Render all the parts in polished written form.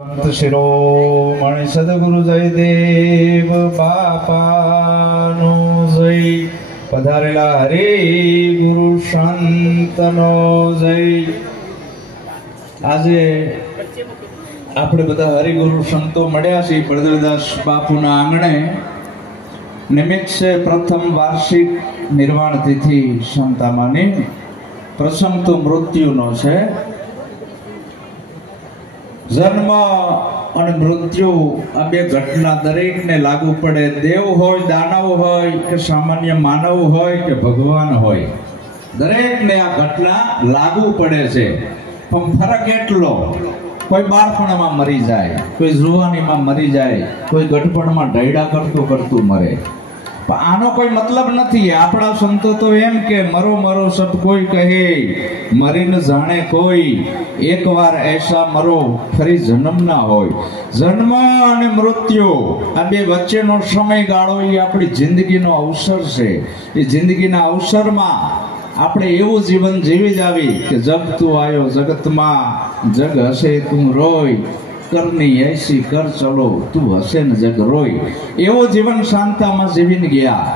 સંત શિરોમણિ સદગુરુ જયદેવ બાપાનો જય. પધારેલા હરે ગુરુ સંતનો જય. આજે આપણે બધા હરિગુરુ સંતો મળ્યા છીએ બળદેવદાસ બાપુના આંગણે. નિમિત્ત છે પ્રથમ વાર્ષિક નિર્વાણ તિથિ સંતામાની. પ્રસંગ તો મૃત્યુનો છે. જન્મ અને મૃત્યુ આ બે ઘટના દરેકને લાગુ પડે. દેવ હોય, દાનવ હોય કે સામાન્ય માનવ હોય કે ભગવાન હોય, દરેકને આ ઘટના લાગુ પડે છે. પણ ફરક એટલો, કોઈ બાળપણમાં મરી જાય, કોઈ જુવાનીમાં મરી જાય, કોઈ ગઢપણમાં ઢૈડા કરતું કરતું મરે. પણ આનો કોઈ મતલબ નથી. આપણા સંતો તો એમ કે મરો મરો સબ કોઈ કહે, મરીને જાણે કોઈ, એકવાર એસા મરો ફરી જન્મ ના હોય. જન્મ અને મૃત્યુ આ બે વચ્ચેનો સમયગાળો એ આપણી જિંદગીનો અવસર છે. એ જિંદગીના અવસરમાં આપણે એવું જીવન જીવી જાવી કે જગ તું આયો જગતમાં, જગ હશે તું રોય, કરની એસી કર ચલો તું હશે ને જગ રોય. એવો જીવન શાંતામાં જીવીને ગયા.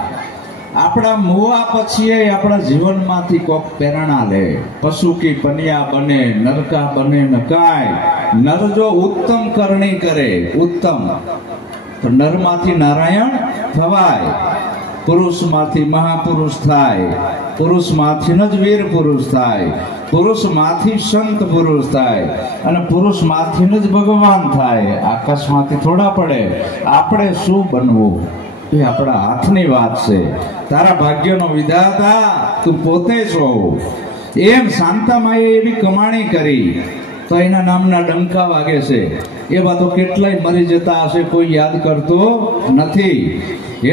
આપણા મુવા પછી આપણા જીવનમાંથી કોક પ્રેરણા લે. પશુ કી પનિયા બને, નરકા બને ન કાય. નર જો ઉત્તમ કરણી કરે, ઉત્તમ તો નરમાંથી નારાયણ થવાય, પુરુષમાંથી મહાપુરુષ થાય, પુરુષમાંથી જ વીર પુરુષ થાય, પુરુષમાંથી સંત પુરુષ થાય, અને પુરુષમાંથી જ ભગવાન થાય. આકાશમાંથી થોડા પડે. આપણે શું બનવું એ આપણા હાથની વાત છે. તારા ભાગ્યનો વિધાતા તું પોતે છો. એમ શાંતામાએ એવી કમાણી કરી તો એના નામના ડંકા વાગે છે. એવા તો કેટલાય મરી જતા હશે, કોઈ યાદ કરતો નથી.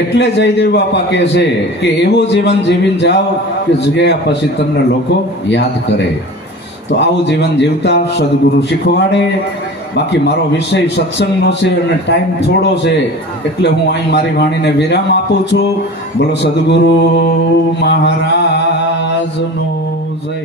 એટલે જયદેવ બાપા કહે છે કે એવું જીવન જીવીને જાઓ કે ગયા પછી તમને લોકો યાદ કરે. તો આવું જીવન જીવતા સદગુરુ શીખવાડે. બાકી મારો વિષય સત્સંગનો છે અને ટાઈમ થોડો છે, એટલે હું અહીં મારી વાણીને વિરામ આપું છું. બોલો સદગુરુ મહારાજનો જય.